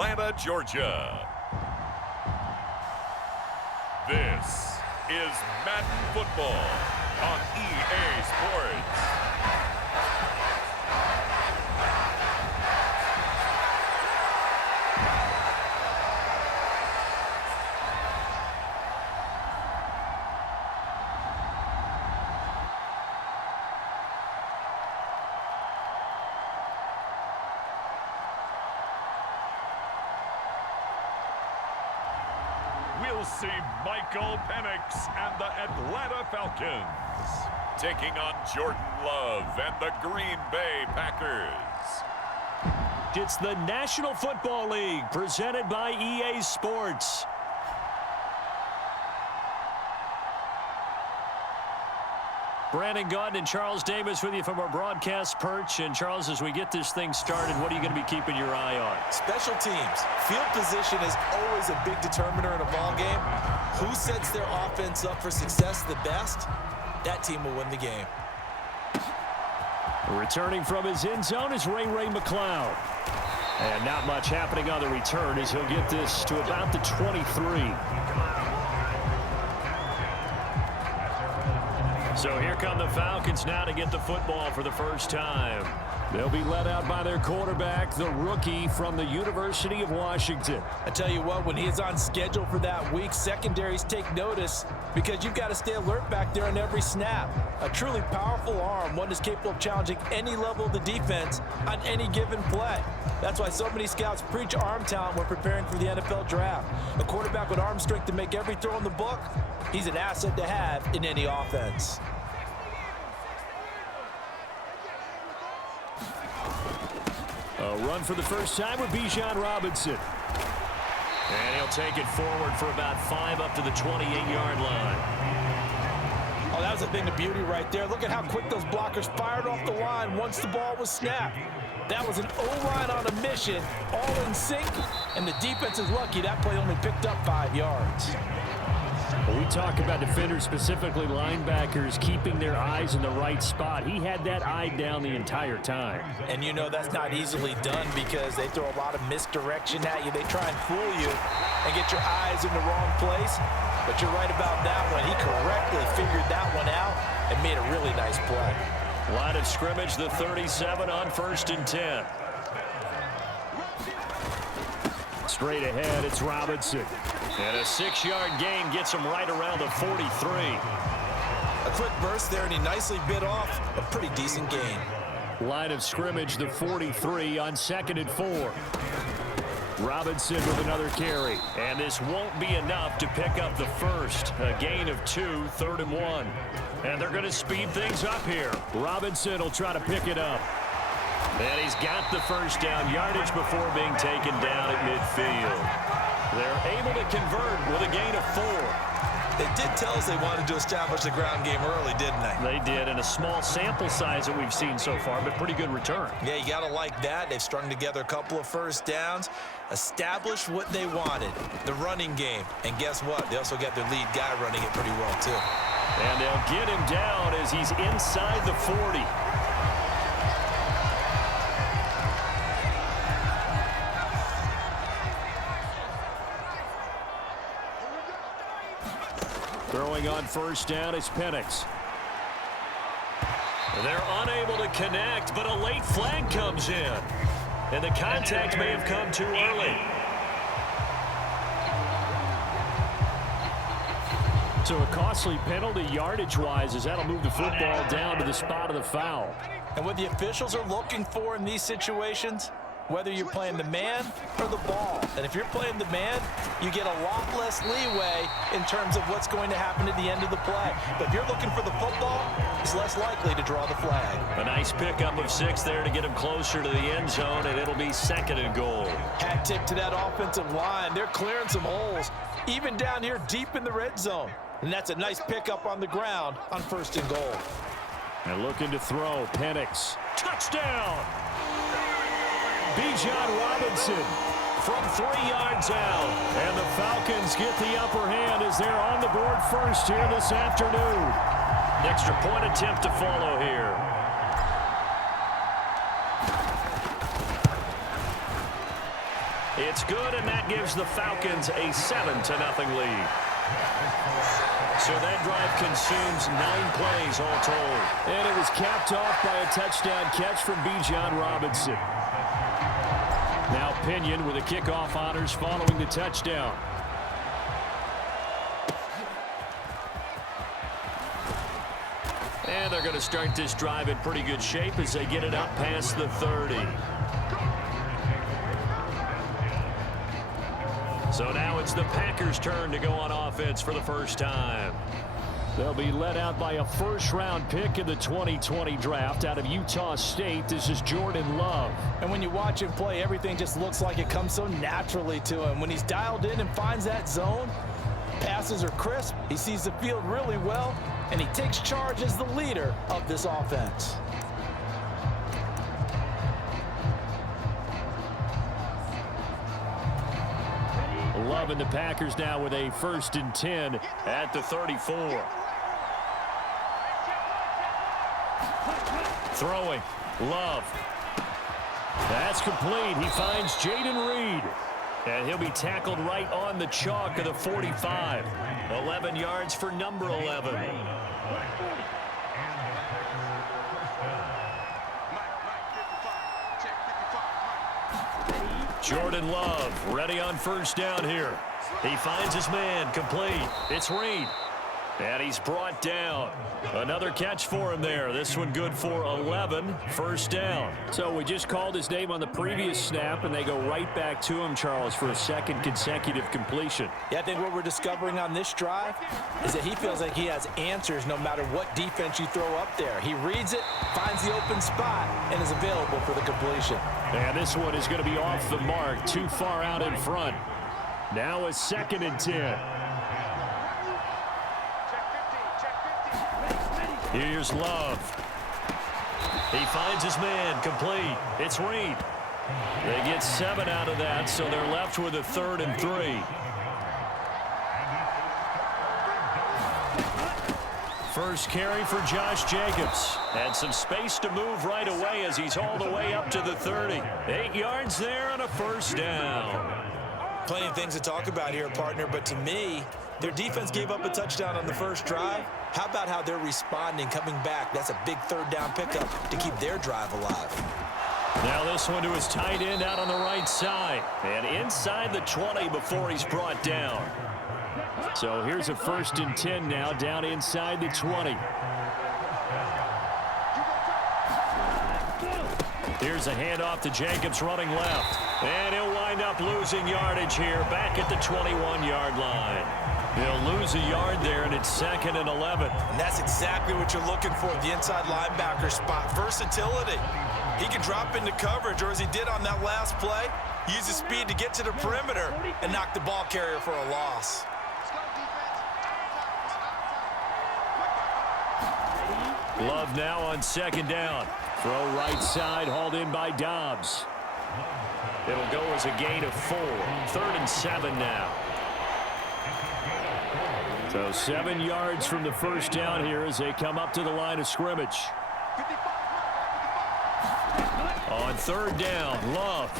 Atlanta, Georgia. This is Madden Football on EA Sports. We'll see Michael Penix and the Atlanta Falcons taking on Jordan Love and the Green Bay Packers. It's the National Football League presented by EA Sports. Brandon Gaunt and Charles Davis with you from our broadcast perch. And Charles, as we get this thing started, what are you going to be keeping your eye on? Special teams. Field position is always a big determiner in a ball game. Who sets their offense up for success the best, that team will win the game. Returning from his end zone is Ray McLeod. And not much happening on the return as he'll get this to about the 23. So here come the Falcons now to get the football for the first time. They'll be led out by their quarterback, the rookie from the University of Washington. I tell you what, when he is on schedule for that week, secondaries take notice because you've got to stay alert back there on every snap. A truly powerful arm, one that's capable of challenging any level of the defense on any given play. That's why so many scouts preach arm talent when preparing for the NFL draft. A quarterback with arm strength to make every throw in the book, he's an asset to have in any offense. A run for the first time with Bijan Robinson. And he'll take it forward for about 5 up to the 28-yard line. Oh, that was a thing of beauty right there. Look at how quick those blockers fired off the line once the ball was snapped. That was an O-line on a mission, all in sync, and the defense is lucky that play only picked up 5 yards. When we talk about defenders, specifically linebackers, keeping their eyes in the right spot, he had that eye down the entire time. And you know that's not easily done because they throw a lot of misdirection at you. They try and fool you and get your eyes in the wrong place. But you're right about that one. He correctly figured that one out and made a really nice play. Line of scrimmage, the 37 on 1st and 10. Straight ahead, it's Robinson. And a 6-yard gain gets him right around the 43. A quick burst there, and he nicely bit off a pretty decent gain. Line of scrimmage, the 43 on 2nd and 4. Robinson with another carry. And this won't be enough to pick up the first. A gain of 2, 3rd and 1. And they're going to speed things up here. Robinson will try to pick it up. And he's got the first down yardage before being taken down at midfield. They're able to convert with a gain of 4. They did tell us they wanted to establish the ground game early, didn't they? They did, and a small sample size that we've seen so far, but pretty good return. Yeah, you got to like that. They've strung together a couple of first downs, established what they wanted, the running game. And guess what? They also got their lead guy running it pretty well, too. And they'll get him down as he's inside the 40. Throwing on first down is Penix. They're unable to connect, but a late flag comes in. And the contact may have come too early. So a costly penalty yardage-wise as that'll move the football down to the spot of the foul. And what the officials are looking for in these situations, whether you're playing the man or the ball. And if you're playing the man, you get a lot less leeway in terms of what's going to happen at the end of the play. But if you're looking for the football, it's less likely to draw the flag. A nice pickup of 6 there to get him closer to the end zone, and it'll be 2nd and goal. Hat tip to that offensive line. They're clearing some holes, even down here deep in the red zone. And that's a nice pickup on the ground on 1st and goal. And looking to throw, Penix. Touchdown! Bijan Robinson from 3 yards out. And the Falcons get the upper hand as they're on the board first here this afternoon. Extra point attempt to follow here. It's good, and that gives the Falcons a 7-0 lead. So that drive consumes 9 plays all told. And it was capped off by a touchdown catch from Bijan Robinson. Now Pinion with the kickoff honors following the touchdown. And they're going to start this drive in pretty good shape as they get it up past the 30. So now it's the Packers' turn to go on offense for the first time. They'll be led out by a first-round pick in the 2020 draft out of Utah State. This is Jordan Love. And when you watch him play, everything just looks like it comes so naturally to him. When he's dialed in and finds that zone, passes are crisp, he sees the field really well, and he takes charge as the leader of this offense. Love and the Packers now with a 1st and 10 at the 34. Throwing. Love. That's complete. He finds Jaden Reed. And he'll be tackled right on the chalk of the 45. 11 yards for number 11. Jordan Love ready on first down here. He finds his man complete. It's Reed. And he's brought down. Another catch for him there. This one good for 11. First down. So we just called his name on the previous snap, and they go right back to him, Charles, for a second consecutive completion. Yeah, I think what we're discovering on this drive is that he feels like he has answers no matter what defense you throw up there. He reads it, finds the open spot, and is available for the completion. And this one is going to be off the mark, too far out in front. Now a 2nd and 10. Here's Love. He finds his man complete. It's Reed. They get 7 out of that, so they're left with a 3rd and 3. First carry for Josh Jacobs. And some space to move right away as he's all the way up to the 30. 8 yards there on a first down. Plenty of things to talk about here, partner, but to me, their defense gave up a touchdown on the first drive. How about how they're responding, coming back? That's a big 3rd down pickup to keep their drive alive. Now this one to his tight end out on the right side. And inside the 20 before he's brought down. So here's a 1st and 10 now, down inside the 20. Here's a handoff to Jacobs running left. And he'll wind up losing yardage here back at the 21-yard line. He'll lose a yard there, and it's 2nd and 11. And that's exactly what you're looking for, the inside linebacker spot. Versatility. He can drop into coverage, or as he did on that last play, use his speed to get to the perimeter and knock the ball carrier for a loss. Love now on 2nd down. Throw right side, hauled in by Dobbs. It'll go as a gain of 4. 3rd and 7 now. So 7 yards from the first down here as they come up to the line of scrimmage. On 3rd down, Love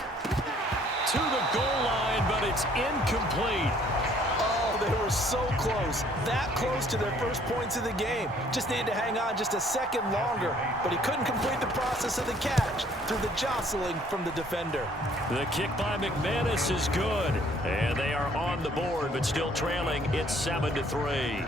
to the goal line, but it's incomplete. Oh, they were so close. That close to their first points of the game. Just needed to hang on just a second longer, but he couldn't complete the process of the catch through the jostling from the defender. The kick by McManus is good, and they are on the board, but still trailing. It's 7-3.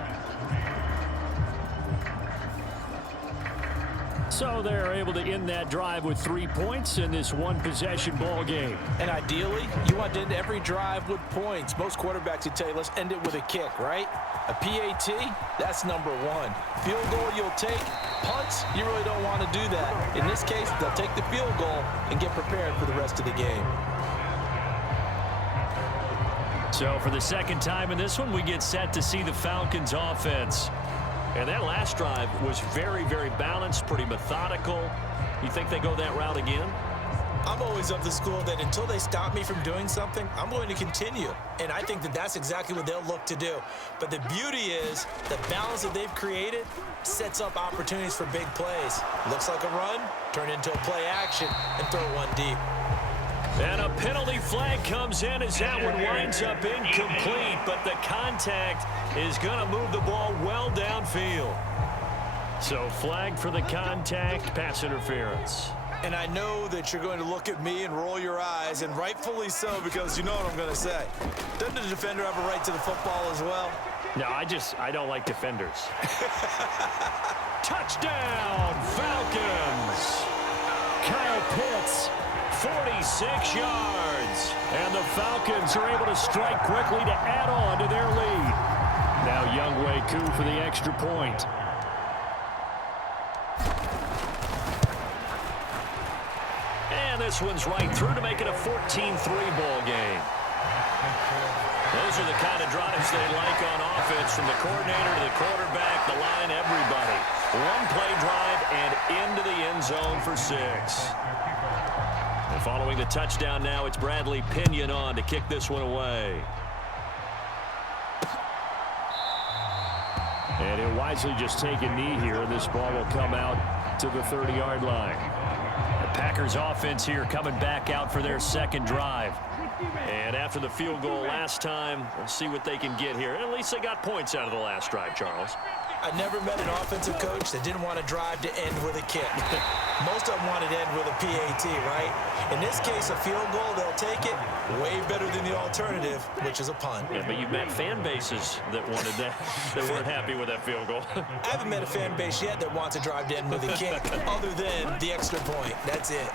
So they're able to end that drive with 3 points in this one-possession ball game. And ideally, you want to end every drive with points. Most quarterbacks would tell you, let's end it with a kick, right? A PAT, that's number 1. Field goal you'll take. Punts, you really don't want to do that. In this case, they'll take the field goal and get prepared for the rest of the game. So for the second time in this one, we get set to see the Falcons offense. And that last drive was very, very balanced, pretty methodical. You think they go that route again? I'm always of the school that until they stop me from doing something, I'm going to continue. And I think that that's exactly what they'll look to do. But the beauty is the balance that they've created sets up opportunities for big plays. Looks like a run, turn into a play action, and throw one deep. And a penalty flag comes in as that one winds up incomplete, but the contact is going to move the ball well downfield. So flag for the contact, pass interference. And I know that you're going to look at me and roll your eyes, and rightfully so, because you know what I'm going to say. Doesn't the defender have a right to the football as well? No, I don't like defenders. Touchdown, Falcons! Kyle Pitts, 46 yards. And the Falcons are able to strike quickly to add on to their lead. Now Younghoe Koo for the extra point. And this one's right through to make it a 14-3 ball game. Those are the kind of drives they like on offense, from the coordinator to the quarterback, the line, everybody. One play drive and into the end zone for 6. And following the touchdown now, it's Bradley Pinion on to kick this one away. And he'll wisely just take a knee here, and this ball will come out to the 30-yard line. The Packers offense here coming back out for their second drive. And after the field goal last time, we'll see what they can get here. At least they got points out of the last drive, Charles. I never met an offensive coach that didn't want to drive to end with a kick. Most of them wanted to end with a PAT, right? In this case, a field goal, they'll take it. Way better than the alternative, which is a punt. Yeah, but you've met fan bases that wanted that, that weren't happy with that field goal. I haven't met a fan base yet that wants to drive to end with a kick, other than the extra point. That's it.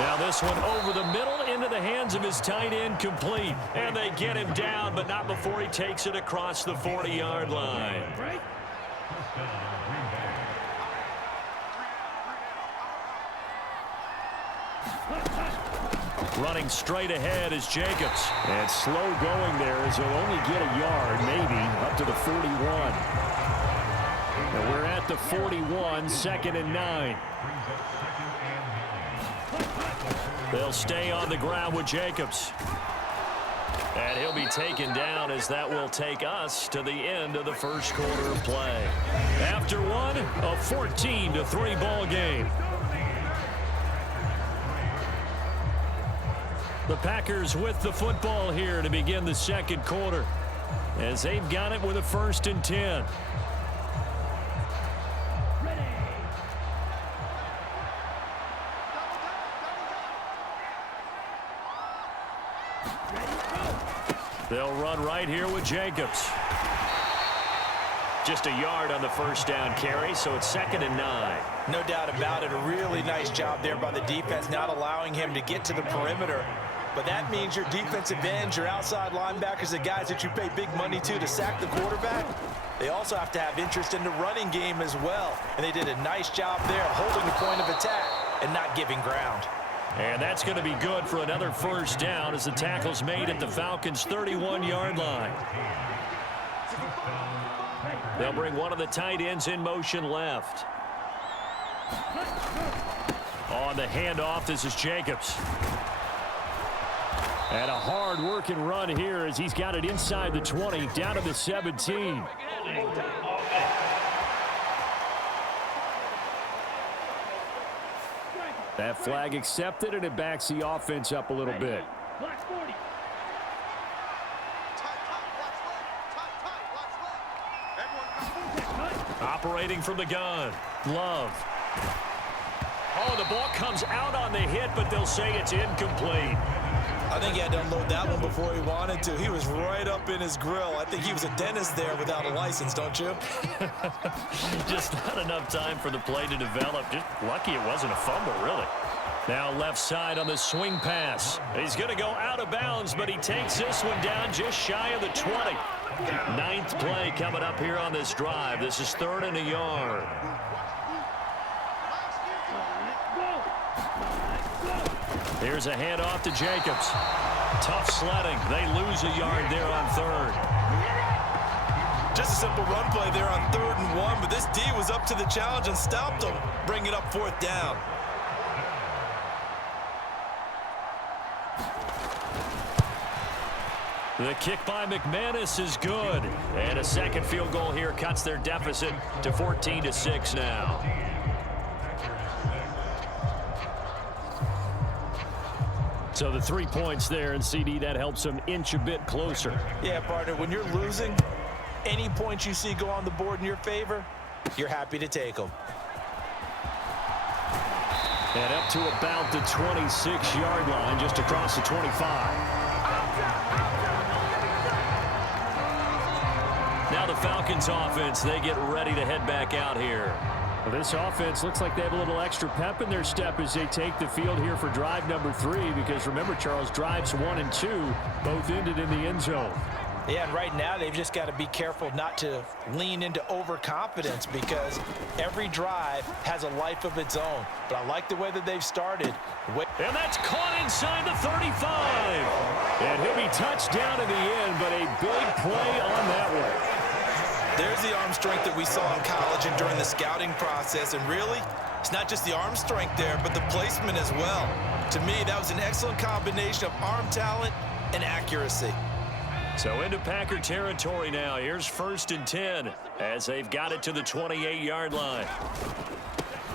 Now this one over the middle into the hands of his tight end, complete. And they get him down, but not before he takes it across the 40-yard line. Running straight ahead is Jacobs. And slow going there as he'll only get a yard, maybe, up to the 41. And we're at the 41, 2nd and 9. They'll stay on the ground with Jacobs. And he'll be taken down, as that will take us to the end of the first quarter of play. After one, a 14-3 ball game. The Packers with the football here to begin the second quarter, as they've got it with a 1st and 10. They'll run right here with Jacobs. Just a yard on the first down carry, so it's 2nd and 9. No doubt about it. A really nice job there by the defense, not allowing him to get to the perimeter. But that means your defensive ends, your outside linebackers, the guys that you pay big money to sack the quarterback, they also have to have interest in the running game as well. And they did a nice job there of holding the point of attack and not giving ground. And that's going to be good for another first down, as the tackle's made at the Falcons' 31-yard line. They'll bring one of the tight ends in motion left. On the handoff, this is Jacobs. And a hard-working run here as he's got it inside the 20, down to the 17. That flag accepted, and it backs the offense up a little bit. Operating from the gun, Love. Oh, the ball comes out on the hit, but they'll say it's incomplete. I think he had to unload that one before he wanted to. He was right up in his grill. I think he was a dentist there without a license, don't you? Just not enough time for the play to develop. Just lucky it wasn't a fumble, really. Now left side on the swing pass. He's going to go out of bounds, but he takes this one down just shy of the 20. 9th play coming up here on this drive. This is 3rd and a yard. Here's a handoff to Jacobs. Tough sledding. They lose a yard there on 3rd. Just a simple run play there on 3rd and 1, but this D was up to the challenge and stopped him, bringing up 4th down. The kick by McManus is good. And a second field goal here cuts their deficit to 14-6 now. So the 3 points there, and CD, that helps them inch a bit closer. Yeah, partner, when you're losing, any points you see go on the board in your favor, you're happy to take them. And up to about the 26-yard line, just across the 25. Now the Falcons offense, they get ready to head back out here. Well, this offense looks like they have a little extra pep in their step as they take the field here for drive number 3, because remember, Charles, drives 1 and 2 both ended in the end zone. Yeah, and right now they've just got to be careful not to lean into overconfidence, because every drive has a life of its own. But I like the way that they've started. And that's caught inside the 35. And he'll be touched down in the end, but a big play on that one. There's the arm strength that we saw in college and during the scouting process. And really, it's not just the arm strength there, but the placement as well. To me, that was an excellent combination of arm talent and accuracy. So into Packer territory now. Here's 1st and 10 as they've got it to the 28-yard line.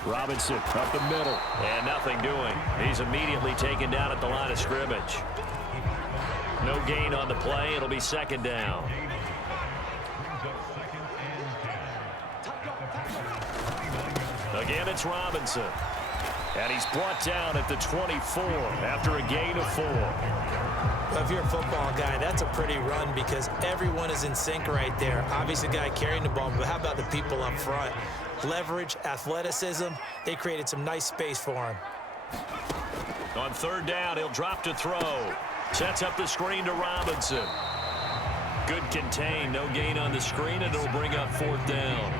Robinson up the middle. And nothing doing. He's immediately taken down at the line of scrimmage. No gain on the play. It'll be 2nd down. Again, it's Robinson. And he's brought down at the 24 after a gain of 4. Well, if you're a football guy, that's a pretty run because everyone is in sync right there. Obviously, the guy carrying the ball, but how about the people up front? Leverage, athleticism, they created some nice space for him. On 3rd down, he'll drop to throw. Sets up the screen to Robinson. Good contain, no gain on the screen, and it'll bring up 4th down.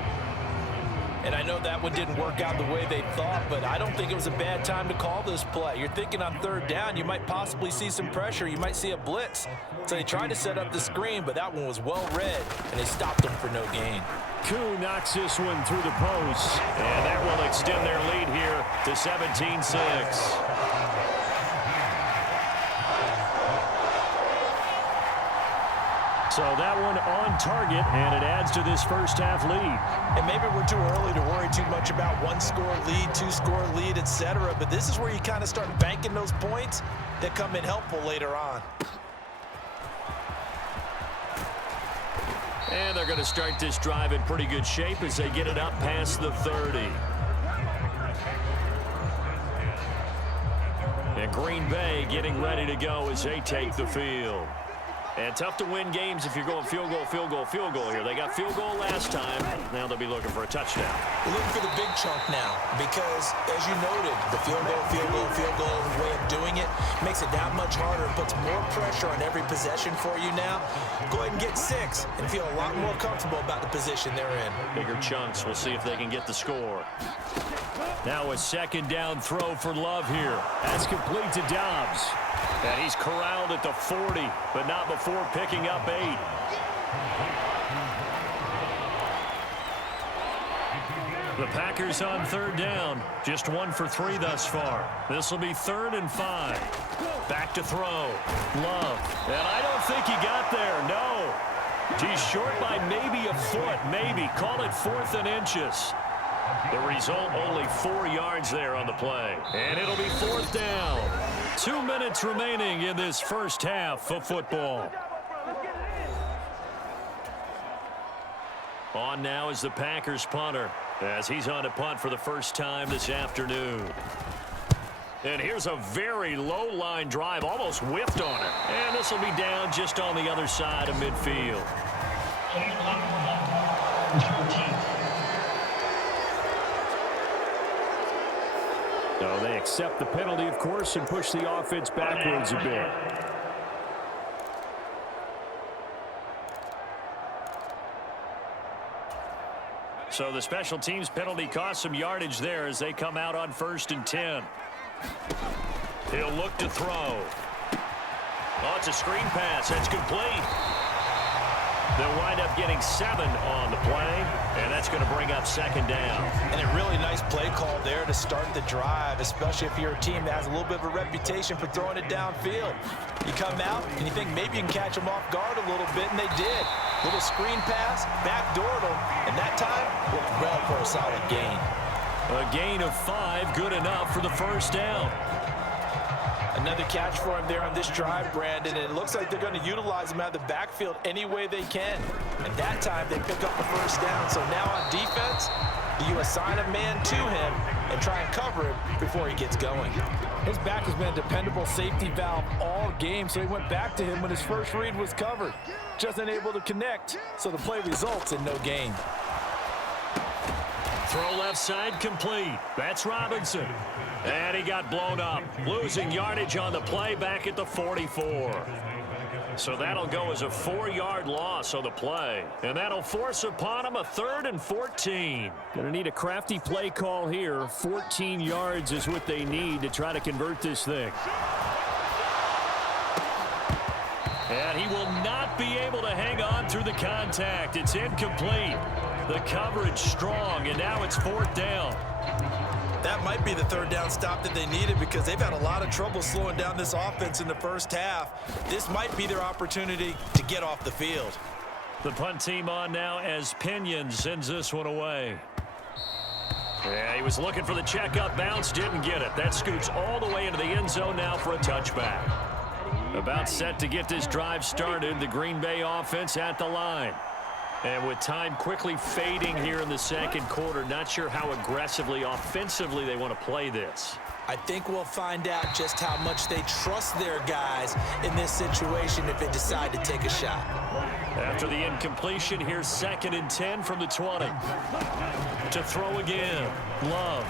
And I know that one didn't work out the way they thought, but I don't think it was a bad time to call this play. You're thinking on 3rd down, you might possibly see some pressure. You might see a blitz. So they tried to set up the screen, but that one was well read, and they stopped them for no gain. Koo knocks this one through the post, and that will extend their lead here to 17-6. So that one on target, and it adds to this first half lead. And maybe we're too early to worry too much about 1-score lead, 2-score lead, etc. But this is where you kind of start banking those points that come in helpful later on. And they're going to start this drive in pretty good shape as they get it up past the 30. And Green Bay getting ready to go as they take the field. And tough to win games if you're going field goal, field goal, field goal here. They got field goal last time. Now they'll be looking for a touchdown. We're looking for the big chunk now because, as you noted, the field goal way of doing it makes it that much harder and puts more pressure on every possession for you now. Go ahead and get 6 and feel a lot more comfortable about the position they're in. Bigger chunks. We'll see if they can get the score. Now a 2nd down throw for Love here. That's complete to Dobbs. And he's corralled at the 40, but not before picking up 8. The Packers on 3rd down. Just 1 for 3 thus far. This will be 3rd and 5. Back to throw. Love. And I don't think he got there. No. He's short by maybe a foot. Maybe. Call it 4th and inches. The result, only 4 yards there on the play. And it'll be 4th down. 2 minutes remaining in this first half of football. On now is the Packers punter as he's on to punt for the first time this afternoon. And here's a very low line drive, almost whiffed on it. And this will be down just on the other side of midfield. So they accept the penalty, of course, and push the offense backwards a bit. So the special teams penalty cost some yardage there as they come out on 1st and 10. He'll look to throw. Oh, it's a screen pass. That's complete. They'll wind up getting 7 on the play, and that's going to bring up 2nd down. And a really nice play call there to start the drive, especially if you're a team that has a little bit of a reputation for throwing it downfield. You come out, and you think maybe you can catch them off guard a little bit, and they did. Little screen pass, backdoored them, and that time worked well for a solid gain. A gain of 5, good enough for the first down. Another catch for him there on this drive, Brandon, and it looks like they're going to utilize him out of the backfield any way they can. And that time they pick up the first down. So now on defense, you assign a man to him and try and cover him before he gets going. His back has been a dependable safety valve all game, so he went back to him when his first read was covered. Just unable to connect, so the play results in no gain. Throw left side complete. That's Robinson. And he got blown up. Losing yardage on the play back at the 44. So that'll go as a 4-yard loss on the play. And that'll force upon him a 3rd and 14. Going to need a crafty play call here. 14 yards is what they need to try to convert this thing. And he will not be able to hang on through the contact. It's incomplete. The coverage strong, and now it's 4th down. That might be the 3rd down stop that they needed because they've had a lot of trouble slowing down this offense in the first half. This might be their opportunity to get off the field. The punt team on now as Pinion sends this one away. Yeah, he was looking for the checkup bounce, didn't get it. That scoots all the way into the end zone now for a touchback. About set to get this drive started, the Green Bay offense at the line. And with time quickly fading here in the second quarter, not sure how aggressively, offensively they want to play this. I think we'll find out just how much they trust their guys in this situation if they decide to take a shot. After the incompletion, here's 2nd and 10 from the 20. To throw again, Love.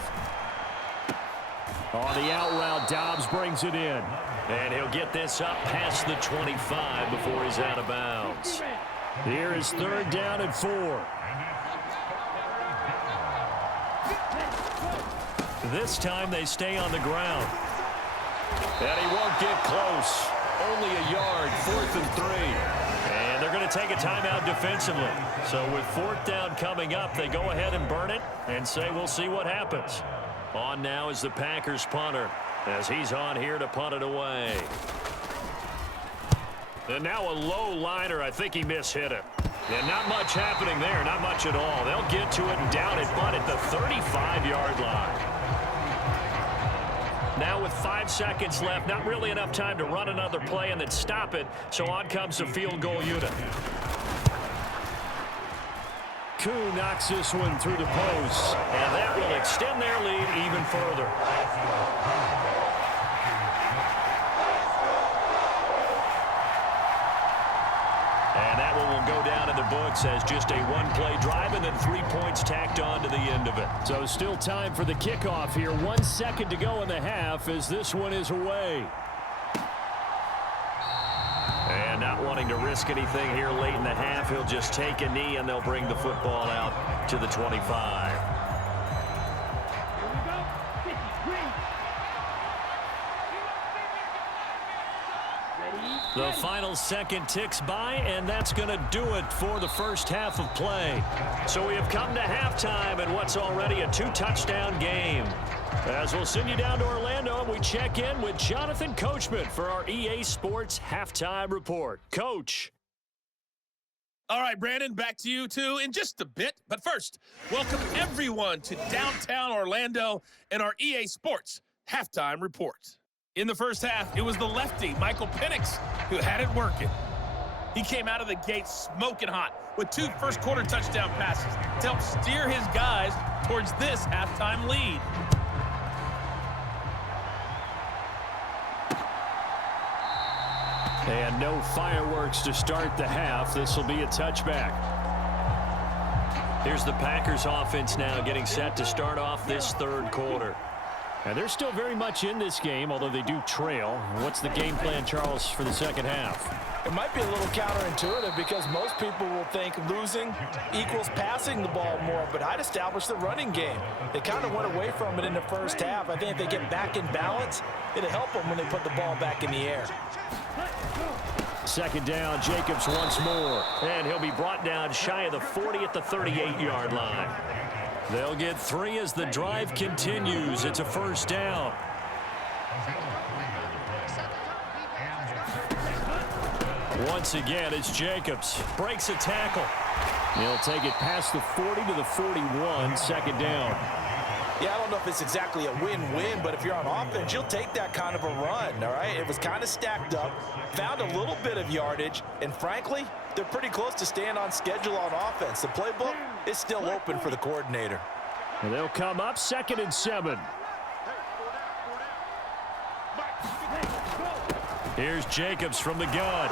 On the out route, Dobbs brings it in. And he'll get this up past the 25 before he's out of bounds. Here is 3rd down and 4. This time they stay on the ground. And he won't get close. Only a yard, 4th and 3. And they're going to take a timeout defensively. So with 4th down coming up, they go ahead and burn it and say we'll see what happens. On now is the Packers punter as he's on here to punt it away. And now a low liner. I think he mishit it. And not much happening there. Not much at all. They'll get to it and down it, but at the 35-yard line. Now with 5 seconds left, not really enough time to run another play and then stop it. So on comes the field goal unit. Koo knocks this one through the post. And that will extend their lead even further. And that one will go down in the books as just a 1-play drive and then 3 points tacked on to the end of it. So still time for the kickoff here. 1 second to go in the half as this one is away. And not wanting to risk anything here late in the half, he'll just take a knee and they'll bring the football out to the 25. The final second ticks by, and that's going to do it for the first half of play. So we have come to halftime in what's already a 2-touchdown game. As we'll send you down to Orlando, and we check in with Jonathan Coachman for our EA Sports Halftime Report. Coach. All right, Brandon, back to you, too, in just a bit. But first, welcome everyone to downtown Orlando and our EA Sports Halftime Report. In the first half, it was the lefty, Michael Penix, who had it working. He came out of the gate smoking hot with 2 first-quarter touchdown passes to help steer his guys towards this halftime lead. And no fireworks to start the half. This will be a touchback. Here's the Packers offense now getting set to start off this third quarter. And they're still very much in this game, although they do trail. What's the game plan, Charles, for the second half? It might be a little counterintuitive because most people will think losing equals passing the ball more, but I'd establish the running game. They kind of went away from it in the first half. I think if they get back in balance, it'll help them when they put the ball back in the air. Second down, Jacobs once more. And he'll be brought down shy of the 40 at the 38-yard line. They'll get 3 as the drive continues. It's a first down. Once again, it's Jacobs. Breaks a tackle. He'll take it past the 40 to the 41, second down. Yeah, I don't know if it's exactly a win-win, but if you're on offense, you'll take that kind of a run, all right? It was kind of stacked up, found a little bit of yardage, and frankly, they're pretty close to staying on schedule on offense. The playbook is still open for the coordinator. And they'll come up 2nd and 7. Here's Jacobs from the gun.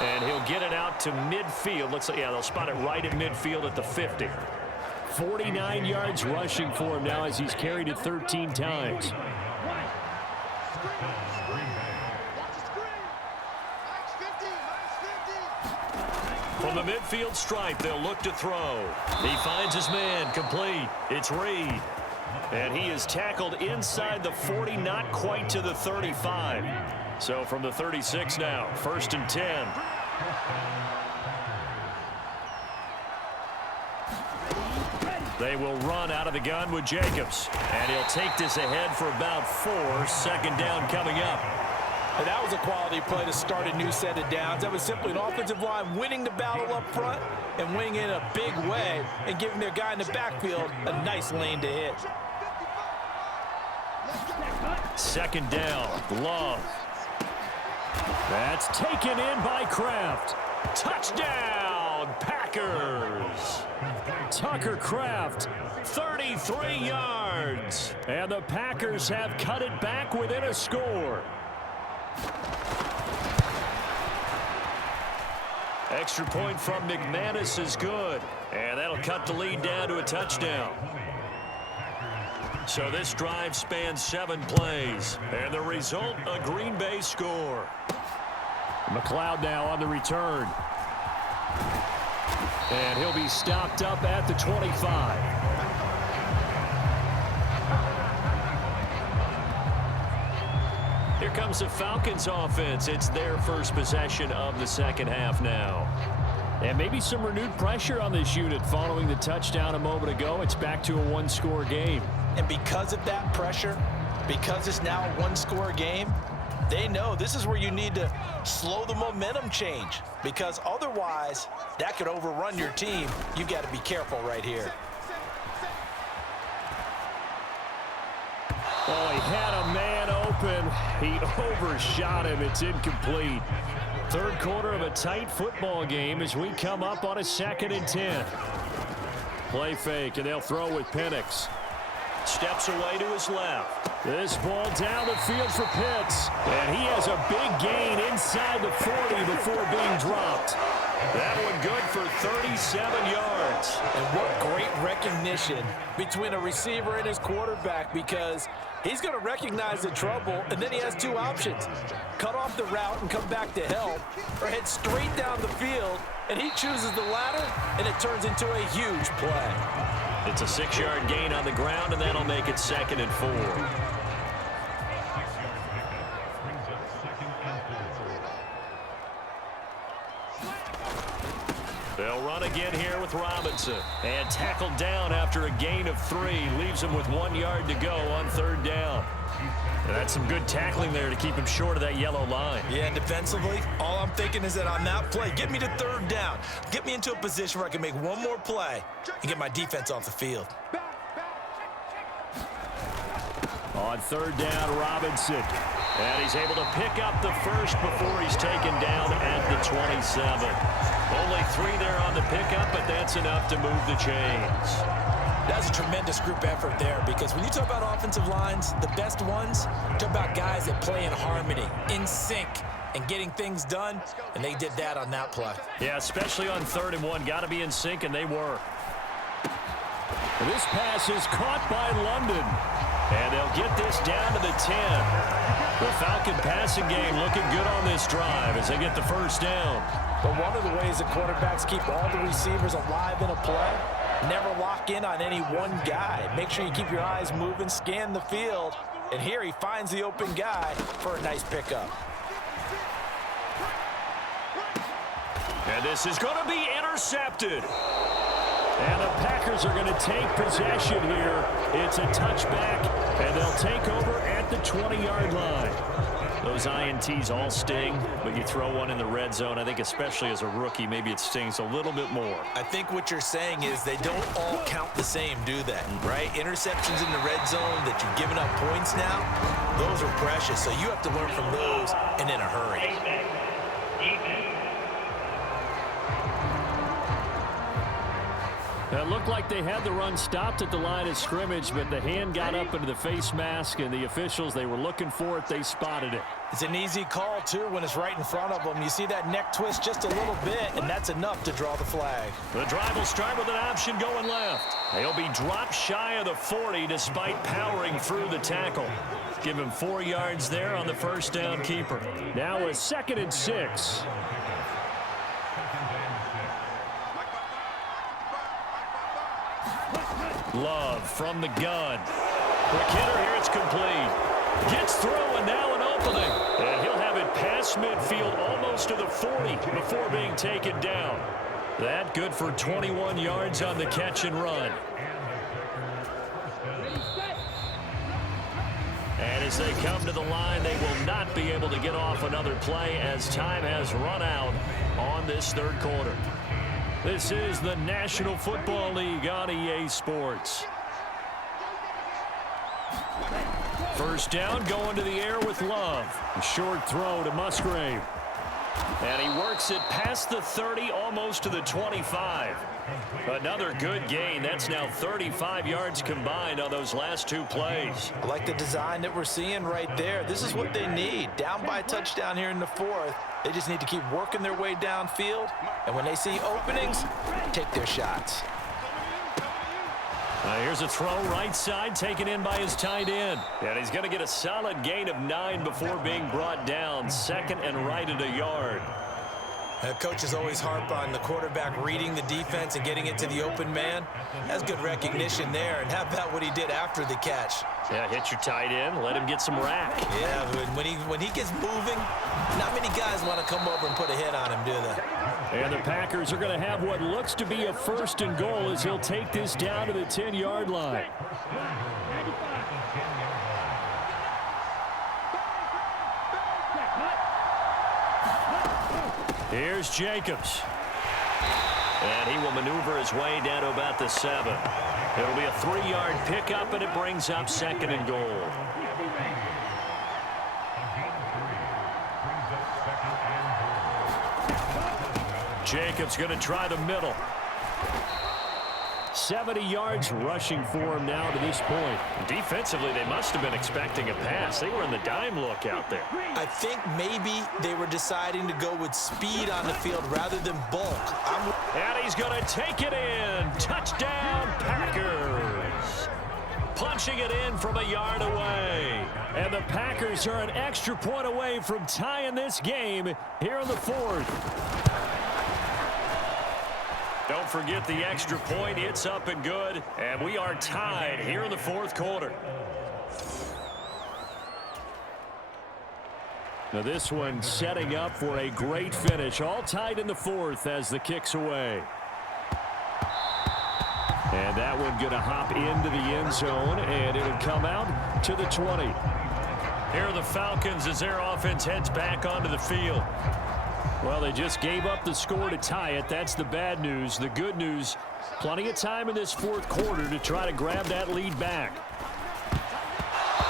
And he'll get it out to midfield. Looks like, yeah, they'll spot it right at midfield at the 50. 49 yards rushing for him now as he's carried it 13 times. From the midfield stripe, they'll look to throw. He finds his man, complete. It's Reed. And he is tackled inside the 40, not quite to the 35. So from the 36 now, 1st and 10. They will run out of the gun with Jacobs. And he'll take this ahead for about 4. 2nd down coming up. And that was a quality play to start a new set of downs. That was simply an offensive line winning the battle up front and winning in a big way and giving their guy in the backfield a nice lane to hit. 2nd down, Love. That's taken in by Kraft. Touchdown, Packers. Tucker Kraft, 33 yards. And the Packers have cut it back within a score. Extra point from McManus is good. And that'll cut the lead down to a touchdown. So this drive spans 7 plays. And the result, a Green Bay score. McLeod now on the return. And he'll be stopped up at the 25. Here comes the Falcons offense. It's their first possession of the 2nd half now. And maybe some renewed pressure on this unit following the touchdown a moment ago. It's back to a 1-score game. And because of that pressure, because it's now a 1-score game, they know this is where you need to slow the momentum change, because otherwise that could overrun your team. You've got to be careful right here. Oh, he had a man open. He overshot him. It's incomplete. 3rd quarter of a tight football game as we come up on a 2nd and 10. Play fake, and they'll throw with Penix. Steps away to his left. This ball down the field for Pitts. And he has a big gain inside the 40 before being dropped. That one good for 37 yards. And what great recognition between a receiver and his quarterback, because he's going to recognize the trouble, and then he has 2 options. Cut off the route and come back to help, or head straight down the field, and he chooses the latter, and it turns into a huge play. It's a 6-yard gain on the ground, and that'll make it 2nd and 4. They'll run again here with Robinson. And tackled down after a gain of 3. Leaves him with 1 yard to go on 3rd down. And that's some good tackling there to keep him short of that yellow line. Yeah, and defensively, all I'm thinking is that on that play, get me to 3rd down. Get me into a position where I can make one more play and get my defense off the field. On 3rd down, Robinson. And he's able to pick up the first before he's taken down at the 27. Only 3 there on the pickup, but that's enough to move the chains. That's a tremendous group effort there, because when you talk about offensive lines, the best ones, talk about guys that play in harmony, in sync, and getting things done, and they did that on that play. Yeah, especially on 3rd and 1. Got to be in sync, and they were. This pass is caught by London. And they'll get this down to the 10. The Falcon passing game looking good on this drive as they get the first down. But one of the ways the quarterbacks keep all the receivers alive in a play, never lock in on any one guy. Make sure you keep your eyes moving, scan the field, and here he finds the open guy for a nice pickup. And this is going to be intercepted. And the Packers are going to take possession here. It's a touchback, and they'll take over at the 20-yard line. Those INTs all sting, but you throw one in the red zone, I think especially as a rookie, maybe it stings a little bit more. I think what you're saying is they don't all count the same, do they? Right? Interceptions in the red zone that you've given up points now, those are precious. So you have to learn from those and in a hurry. It looked like they had the run stopped at the line of scrimmage, but the hand got up into the face mask, and the officials, they were looking for it. They spotted it. It's an easy call, too, when it's right in front of them. You see that neck twist just a little bit, and that's enough to draw the flag. The drive will start with an option going left. They'll be dropped shy of the 40 despite powering through the tackle. Give him 4 yards there on the first down keeper. Now a 2nd and 6. Love from the gun. McKinnon here, it's complete. Gets through and now an opening. And he'll have it past midfield almost to the 40 before being taken down. That good for 21 yards on the catch and run. And as they come to the line, they will not be able to get off another play as time has run out on this third quarter. This is the National Football League on EA Sports. First down, going to the air with Love. A short throw to Musgrave. And he works it past the 30, almost to the 25. Another good gain. That's now 35 yards combined on those last 2 plays. I like the design that we're seeing right there. This is what they need. Down by a touchdown here in the 4th. They just need to keep working their way downfield. And when they see openings, take their shots. Here's a throw right side taken in by his tight end. And he's going to get a solid gain of 9 before being brought down. 2nd and right at a yard. Coaches always harp on the quarterback reading the defense and getting it to the open man. That's good recognition there. And how about what he did after the catch? Yeah, hit your tight end, let him get some rack. Yeah, when he gets moving, not many guys want to come over and put a hit on him, do they? And the Packers are going to have what looks to be a 1st and goal as he'll take this down to the 10-yard line. Here's Jacobs. And he will maneuver his way down to about the 7. It'll be a 3-yard pickup, and it brings up 2nd and goal. Jacobs going to try the middle. 70 yards rushing for him now to this point. Defensively, they must have been expecting a pass. They were in the dime look out there. I think maybe they were deciding to go with speed on the field rather than bulk. And he's going to take it in. Touchdown, Packers. Punching it in from a yard away. And the Packers are an extra point away from tying this game here in the 4th. Don't forget the extra point. It's up and good. And we are tied here in the 4th quarter. Now this one setting up for a great finish. All tied in the 4th as the kick's away. And that one going to hop into the end zone, and it'll come out to the 20. Here are the Falcons as their offense heads back onto the field. Well, they just gave up the score to tie it. That's the bad news. The good news, plenty of time in this 4th quarter to try to grab that lead back.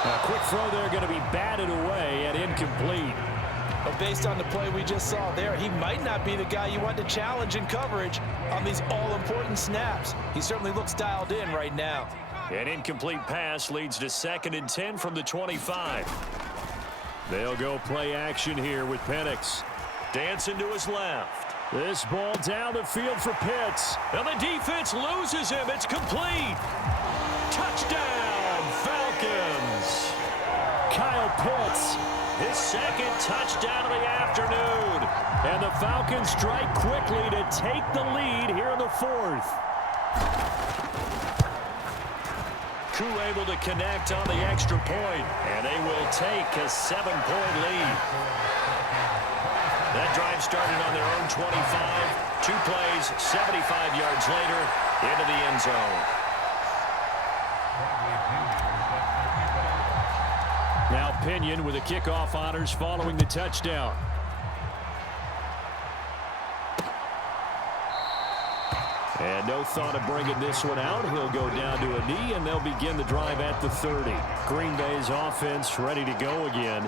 A quick throw there going to be batted away and incomplete. But based on the play we just saw there, he might not be the guy you want to challenge in coverage on these all-important snaps. He certainly looks dialed in right now. An incomplete pass leads to 2nd and 10 from the 25. They'll go play action here with Penix. Dancing to his left. This ball down the field for Pitts. And the defense loses him. It's complete. Touchdown, Falcons. Kyle Pitts. His 2nd touchdown of the afternoon. And the Falcons strike quickly to take the lead here in the 4th. Koo able to connect on the extra point. And they will take a 7-point lead. That drive started on their own 25. 2 plays, 75 yards later, into the end zone. Now Pinion with the kickoff honors following the touchdown. And no thought of bringing this one out. He'll go down to a knee, and they'll begin the drive at the 30. Green Bay's offense ready to go again.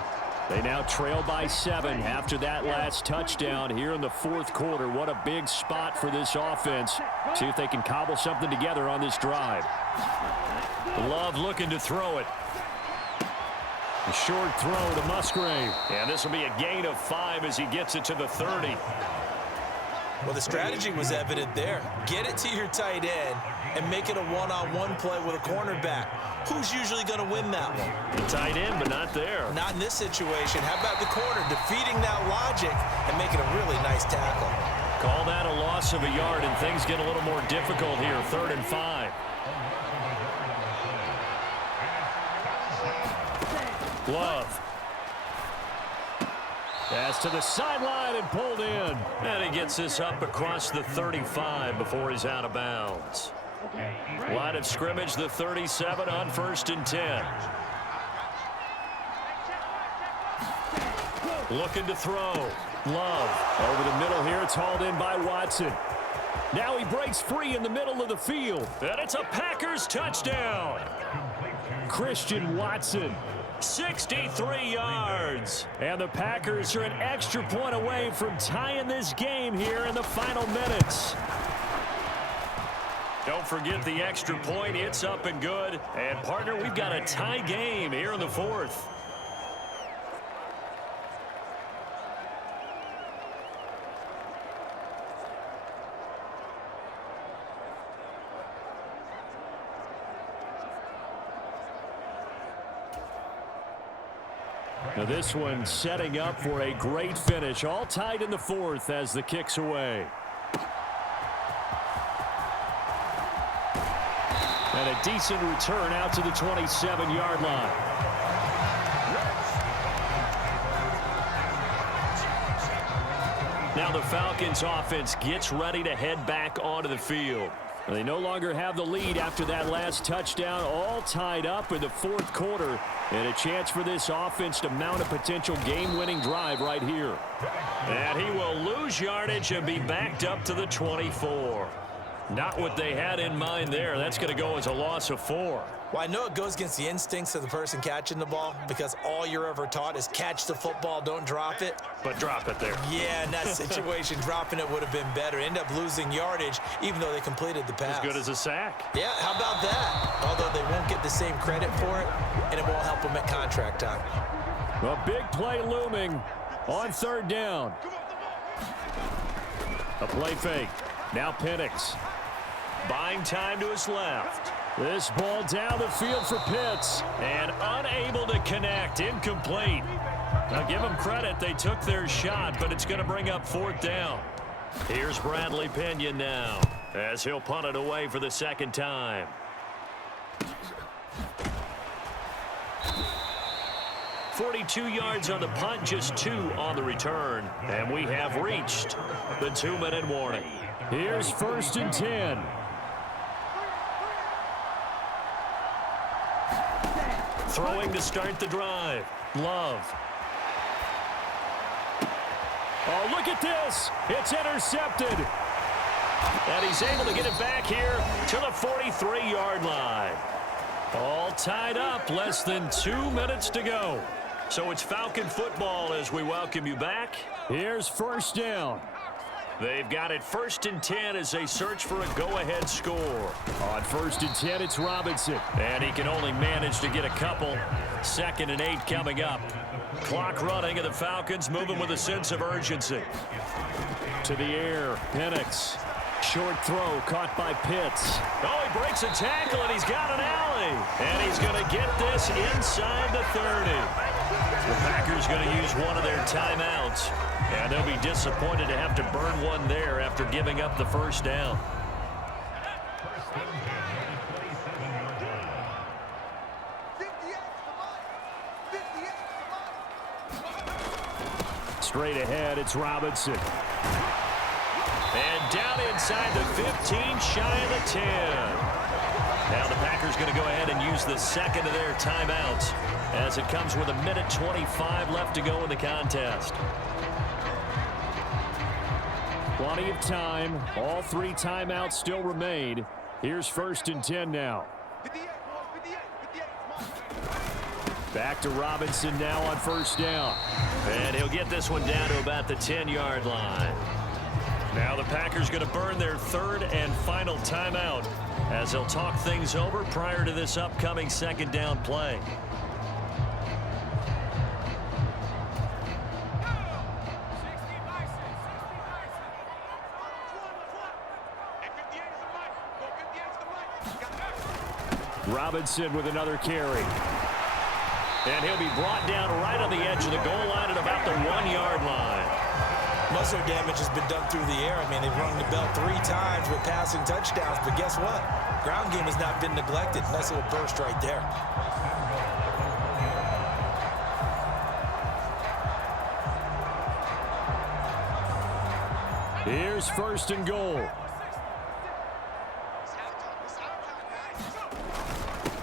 They now trail by 7 after that last touchdown here in the fourth quarter. What a big spot for this offense. See if they can cobble something together on this drive. Love looking to throw it. A short throw to Musgrave. And this will be a gain of 5 as he gets it to the 30. Well, the strategy was evident there. Get it to your tight end and make it a one-on-one play with a cornerback. Who's usually going to win that one? The tight end, but not there. Not in this situation. How about the corner defeating that logic and making a really nice tackle? Call that a loss of a yard, and things get a little more difficult here. 3rd and 5. Love. Pass to the sideline and pulled in. And he gets this up across the 35 before he's out of bounds. Line of scrimmage, the 37 on 1st and 10. Looking to throw. Love. Over the middle here, it's hauled in by Watson. Now he breaks free in the middle of the field. And it's a Packers touchdown. Christian Watson. 63 yards. And the Packers are an extra point away from tying this game here in the final minutes. Don't forget the extra point. It's up and good. And, partner, we've got a tie game here in the 4th. Now this one setting up for a great finish. All tied in the 4th as the kick's away. And a decent return out to the 27-yard line. Now the Falcons offense gets ready to head back onto the field. They no longer have the lead after that last touchdown, all tied up in the 4th quarter, and a chance for this offense to mount a potential game-winning drive right here. And he will lose yardage and be backed up to the 24. Not what they had in mind there. That's going to go as a loss of 4. Well, I know it goes against the instincts of the person catching the ball because all you're ever taught is catch the football, don't drop it. But drop it there. Yeah, in that situation, dropping it would have been better. End up losing yardage even though they completed the pass. As good as a sack. Yeah, how about that? Although they won't get the same credit for it, and it won't help them at contract time. A big play looming on 3rd down. A play fake. Now Penix. Buying time to his left. This ball down the field for Pitts. And unable to connect. Incomplete. Now give them credit. They took their shot, but it's going to bring up 4th down. Here's Bradley Pinion now as he'll punt it away for the 2nd time. .42 yards on the punt, just 2 on the return. And we have reached the 2-minute warning. Here's 1st and 10. Throwing to start the drive. Love. Oh, look at this. It's intercepted. And he's able to get it back here to the 43-yard line. All tied up. Less than 2 minutes to go. So it's Falcon football as we welcome you back. Here's 1st down. They've got it 1st and 10 as they search for a go-ahead score. On 1st and 10, it's Robinson. And he can only manage to get a couple. 2nd and 8 coming up. Clock running, and the Falcons moving with a sense of urgency. To the air, Penix. Short throw caught by Pitts. Oh, he breaks a tackle, and he's got an alley. And he's going to get this inside the 30. The Packers going to use one of their timeouts. And they'll be disappointed to have to burn one there after giving up the 1st down. Straight ahead, it's Robinson. And down inside the 15, shy of the 10. Now the Packers going to go ahead and use the second of their timeouts as it comes with 1:25 left to go in the contest. Plenty of time. All 3 timeouts still remain. Here's 1st and 10 now. Back to Robinson now on 1st down. And he'll get this one down to about the 10-yard line. Now the Packers going to burn their 3rd and final timeout as they'll talk things over prior to this upcoming 2nd down play. Robinson with another carry. And he'll be brought down right on the edge of the goal line at about the 1-yard line. Muscle damage has been done through the air. I mean, they've rung the bell 3 times with passing touchdowns, but guess what? Ground game has not been neglected. Nice little burst right there. Here's 1st and goal.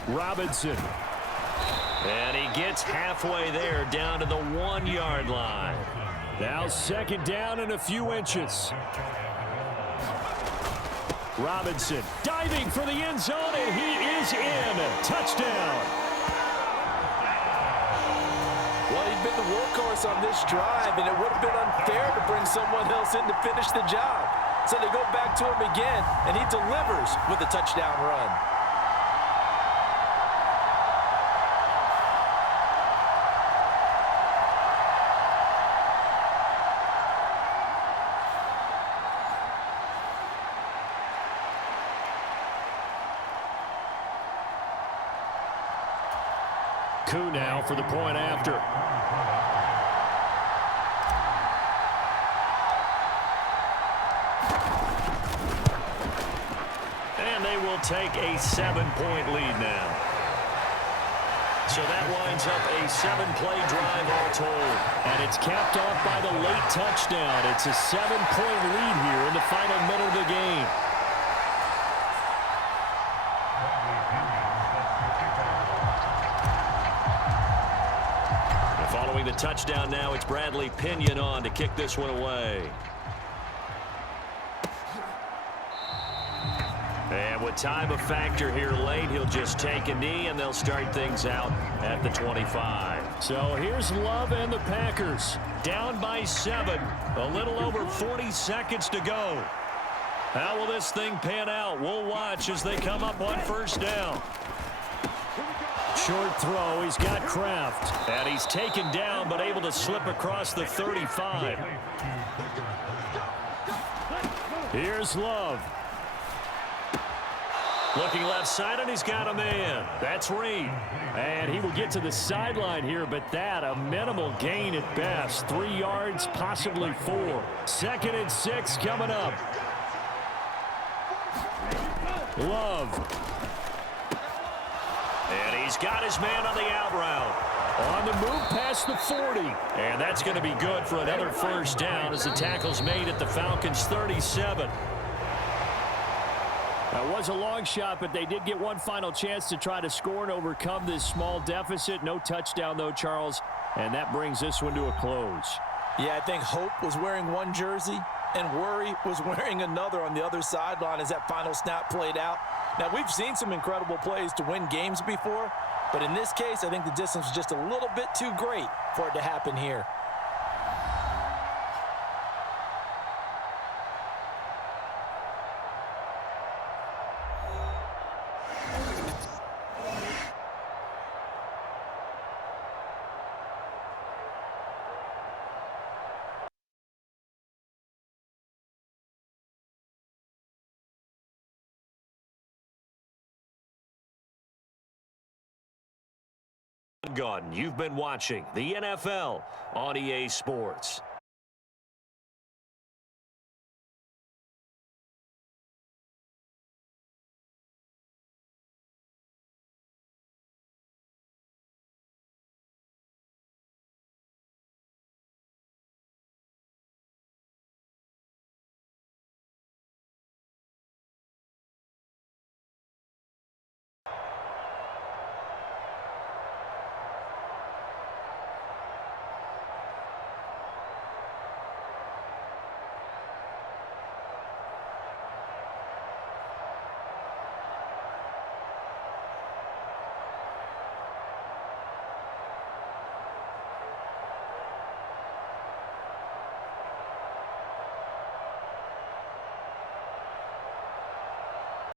Robinson. And he gets halfway there down to the 1-yard line. Now 2nd down and a few inches. Robinson diving for the end zone, and he is in. Touchdown. Well, he's been the workhorse on this drive, and it would have been unfair to bring someone else in to finish the job. So they go back to him again, and he delivers with a touchdown run. Coup now for the point after. And they will take a 7-point lead now. So that winds up a 7-play drive all told. And it's capped off by the late touchdown. It's a 7-point lead here in the final minute of the game. Following the touchdown now, it's Bradley Pinion on to kick this one away. And with time a factor here late, he'll just take a knee, and they'll start things out at the 25. So here's Love and the Packers. Down by 7, a little over 40 seconds to go. How will this thing pan out? We'll watch as they come up on 1st down. Short throw. He's got Kraft. And he's taken down, but able to slip across the 35. Here's Love. Looking left side, and he's got a man. That's Reed. And he will get to the sideline here, but that a minimal gain at best. 3 yards, possibly 4. 2nd and 6 coming up. Love. And he's got his man on the out route. On the move past the 40. And that's going to be good for another 1st down as the tackle's made at the Falcons' 37. That was a long shot, but they did get one final chance to try to score and overcome this small deficit. No touchdown, though, Charles. And that brings this one to a close. Yeah, I think Hope was wearing one jersey and Worry was wearing another on the other sideline as that final snap played out. Now, we've seen some incredible plays to win games before, but in this case, I think the distance was just a little bit too great for it to happen here. You've been watching the NFL on EA Sports.